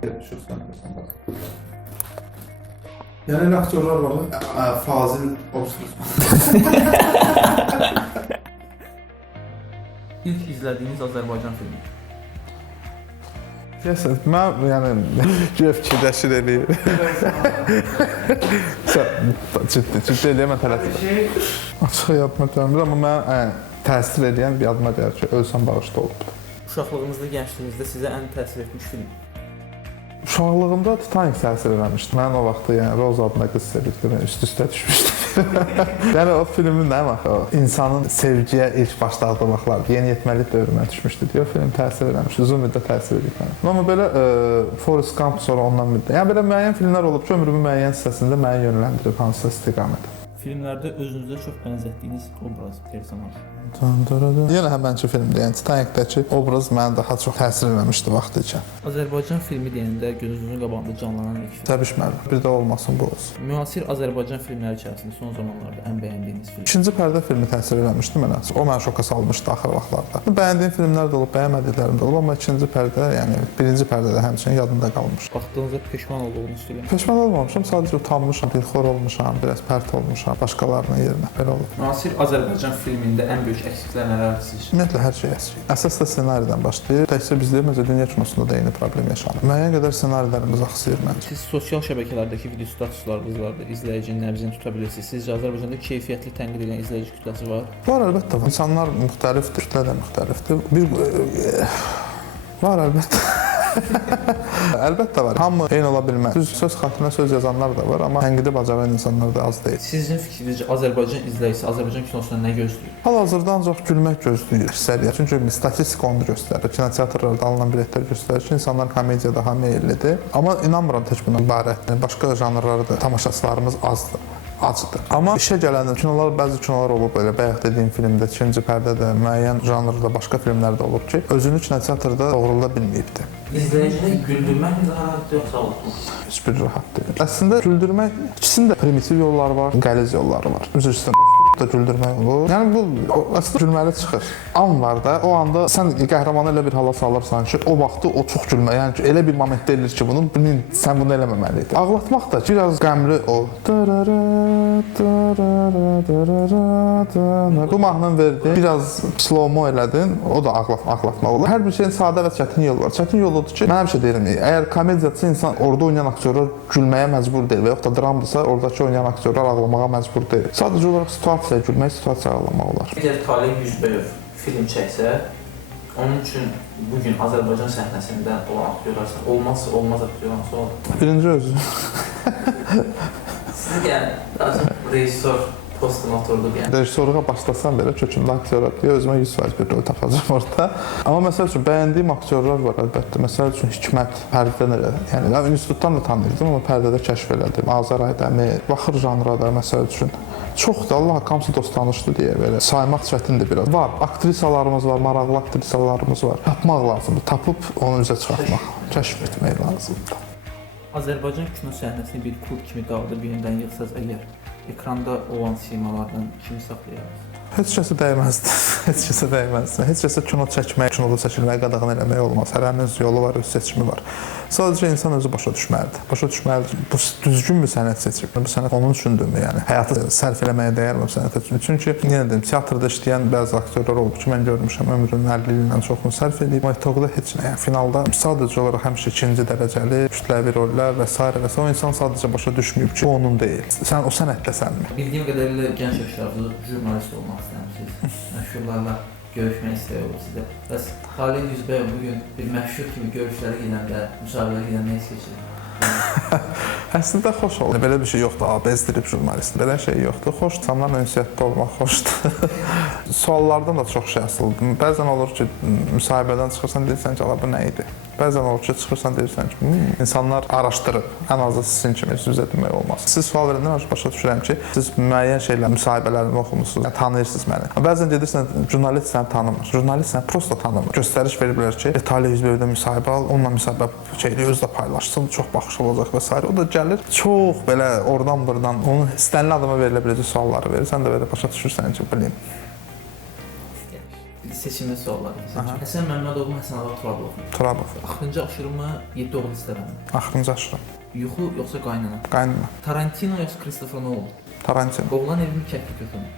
Düşürsən desən bax. Yəni elə aktyorlar var, Fazil olsun. İlk izlədiyiniz Azərbaycan filmi. Deyəsən, mən yəni fikirləşir eləyir. Ciddi eləyəm, mən tələsdim. Açıq yadıma gəlmir, amma mən təsir edən bir yadıma gəlir ki, Ölsən Bağışda olubdur. Uşaqlığınızda, gəncliyinizdə sizə ən təsir etmiş film. Uşaqlığımda Titanic təsir eləmişdi. Mən o vaxtda yəni Rose adına qız sevirdim, üst-üstə düşmüşdüm. Yəni o filmin nə vaxt o insanın sevgiyə ilk başladığı vaxtlar, yeniyetməlik dövrünə düşmüşdü deyə o film təsir eləmişdi, uzun müddət təsir edib mənə. Amma belə Forrest Gump sonra ondan müddət. Yəni belə müəyyən filmlər olub ki, ömrümün müəyyən hissəsində məni yönləndirib hansısa istiqamətə. Filmlərdə özünüzə çox bənzətdiyiniz obraz, personaj. Yenə həmənki filmdir. Yəni Titanicdəki obraz mənə daha çox təsir eləmişdi vaxtı ikən. Azərbaycan filmi deyəndə gözünüzün qabağında canlanan ilk film. Təbii ki, bir də olmasın bu olsun. Müasir Azərbaycan filmləri içərisində son zamanlarda ən bəyəndiyiniz film. İkinci pərdə filmi təsir eləmişdi mənə. O məni şoka salmışdı axır vaxtlarda. Bəyəndiyim filmlər də olub, bəyənmədiklərim də olub, amma ikinci pərdə, yəni birinci pərdədə həmçinin yadımda qalmış. Baxdığınızda peşman olduğunuz film. Peşman olmamışam, sadəcə utanmışam, dilxor olmuşam, biraz pərt olmuşam, başqalarının yerinə belə olub. Müasir Azərbaycan filmində ən böyük əksiklər nələrdir sizcə? Ümumiyyətlə hər şey əksik. Əsas da ssenaridən başlayır. Təkcə bizdə deyil, dünya kinosunda da eyni problem yaşanır. Müəyyən qədər ssenarilərimiz axsayır məncə. Siz sosial şəbəkələrdəki video statuslarınız vardır, izləyicinin nəbzini tuta bilirsiniz. Sizcə Azərbaycanda keyfiyyətli tənqid edən izləyici kütləsi var? Var, əlbəttə var. İnsanlar müxtəlifdir, kütlə də müxtəlifdir. Var, əlbəttə. Əlbəttə var. Hamı eyni ola bilməz. Söz xatirinə söz yazanlar da var, amma tənqidi bacaran insanlar da az deyil. Sizin fikrinizcə Azərbaycan izləyicisi Azərbaycan kinosundan nə gözləyir? Hal-hazırda ancaq gülmək gözləyir səviyyə. Çünki statistika onu göstərir. Kinoteatrlarda alınan biletlər göstərir ki, insanlar komediyaya daha meyllidir. Amma inanmıram tək bundan ibarətdir. Başqa janrlarda da tamaşaçılarımız azdır. Acıdır. Amma işə gələndə bəzi kinolar olub belə bayaq dediyim filmdə, ikinci pərdədə, müəyyən janrda başqa filmlərdə olub ki, özünü kinoteatrda doğrulda bilməyibdi. İzləyicini güldürmək mi daha rahatdır, yoxsa ağlatmaq? Heç bir rahat deyil. Əslində güldürmək ikisinin də primitiv yolları var, qəliz yolları var. Üzr istəyirəm. Da güldürmək olur. Yəni bu əslində gülməli çıxır. An var da, o anda sən qəhrəmanı elə bir hala salırsan ki, o vaxtı o çox gülmək. Yəni ki, elə bir momentdə eləyir ki, sən bunu eləməməliydin. Ağlatmaq da biraz qəmli o. Bu mahnını verdin, biraz slow-mo elədin, o da ağlatmaq olur. Hər bir şeyin sadə və çətin yolu var. Çətin yol odur ki, mən həmişə deyirəm, əgər komediyaçı insan orada oynayan aktyorlar gülməyə məcbur deyil və yaxud da dramdırsa, oradakı oynayan aktyorlar ağlamağa məcbur deyil. Sadəcə olaraq situasiyaya gülmək, situasiyaya ağlamaq olar. Əgər Talih Yüzbəyov film çəksə, onun üçün bugün Azərbaycan səhnəsində olan aktyorlar olmaz aktyor hansı olur? Birinci özü. Siz yəni, daha çox rejissor postuna oturduq yəni. Rejissorluğa başlasam belə kökümdə aktyorlar deyə özümə 100% bir rol tapacağam orada. Amma məsəl üçün bəyəndiyim aktyorlar var əlbəttə. Məsəl üçün Hikmət pərdədən elə. Yəni mən institutdan da tanıyırdım, amma pərdədə kəşf elədim. Azər Aydəmir, baxır janrada məsəl üçün. Çox da Allah hamısı dost tanışdı deyə belə saymaq çətindir biraz. Var, aktrisalarımız var, maraqlı aktrisalarımız var. Tapmaq lazımdır. Tapıb onu üzə çıxartmaq, kəşf etmək lazımdır. Azərbaycan kino səhnəsini bir kurt kimi dağıdıb yenidən yığsaz əgər ekranda olan simalardan kimi saxlayarız? Heç kəsə dəyməzdi. Heç kəsə dəyməzdi. Heç kəsə kino çəkmək, kinoda çəkilməyə qadağan eləmək olmaz. Hərənin öz yolu var, öz seçimi var. Sadəcə insan özü başa düşməlidir. Başa düşməlidir. Bu düzgün bir sənət seçib. Bu sənət onun üçündürmü? Yəni həyatı sərf eləməyə dəyərmi bu sənət üçün? Çünki yenə deyim, teatrda işləyən bəzi aktyorlar olub ki, mən görmüşəm ömrünün 50 ildən çoxunu sərf edib. Amma toqda heç nə. Yəni finalda sadəcə olaraq həmişə ikinci dərəcəli kütləvi rollar və s. O insan sadəcə başa düşməyib ki, bu onun deyil. Sən o sənətdəsənmi? Bildiyim qədərilə gənc yaşlarda jurnalist olmaq istəmişsiniz. Məşhurlarla görüşmək istəyi olub sizdə. Bəs Talih Yüzbəyov bugün bir məşhur kimi görüşlərə gedəndə, müsahibələrə gedəndə heç keçir? Əslində xoş olur. Belə bir şey yoxdur, bezdirib jurnalist. Belə şey yoxdur. Xoş, insanlarla ünsiyyətdə olmaq xoşdur. Suallardan da çox şey asılıdır. Bəzən olur ki, müsahibədən çıxırsan, deyirsən ki, bu nə idi? Bəzən olur ki, çıxırsan, deyirsən ki, insanlar araşdırıb, ən azı sizin kimi üzə demək olmaz. Siz sual verəndən önce başa düşürəm ki, siz müəyyən şeylər, müsahibələrimi oxumusunuz, yəni, tanıyırsınız məni. Bəzən gedirsən, jurnalist səni tanımır, jurnalist səni prosto tanımır. Göstəriş veriblər ki, Talih Yüzbəyovda müsahibə al, onunla müsahibə şeyli özü də paylaşsın, çox baxış olacaq və s. O da gəlir, çox belə oradan-buradan, onun istənilən adama verilə biləcək sualları verir. Sən də belə başa düşürsən ki, bilin. seçimli suallar. Aha. Həsən Məmmədov mu, Həsən Ağa Turabov mu? Turabov. Axırıncı aşırı mı, 7 oğul istərəm mi? Axırıncı aşırı. Yuxu yoxsa qaynana? Qaynana. Tarantino yoxsa Christopher Nolan? Tarantino. Oğlan evi mi, kəkli kötü mü?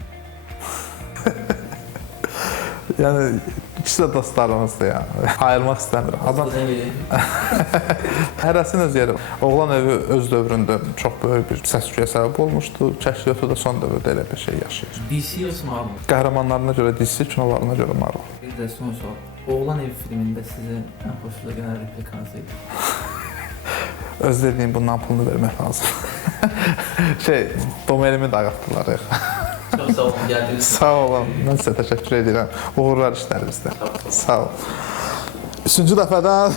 Yəni ikisi də dostlarımızdır ya. Ayırmaq istəmirəm. Adam Azərbaycan gedək. hərəsinin öz yeri. Oğlan evi öz dövründə çox böyük bir səs-küyə səbəb olmuşdu. Kəşfiyyatı da son dövrdə elə bir şey yaşayır. DC yoxsa Marvel? Qəhrəmanlarına görə DC, kinolarına görə Marvel. Bir də son sual. Oğlan evi filmində sizin ən xoşunuza gələn replik hansı idi? Öz dediyim bundan pulunu vermək lazım. Domelimi də ağatdılar. Çox sağ olun, gəldiniz. Sağ olun. Mən sizə təşəkkür edirəm. Uğurlar işlərinizdə. Sağ olun. Üçüncü dəfədən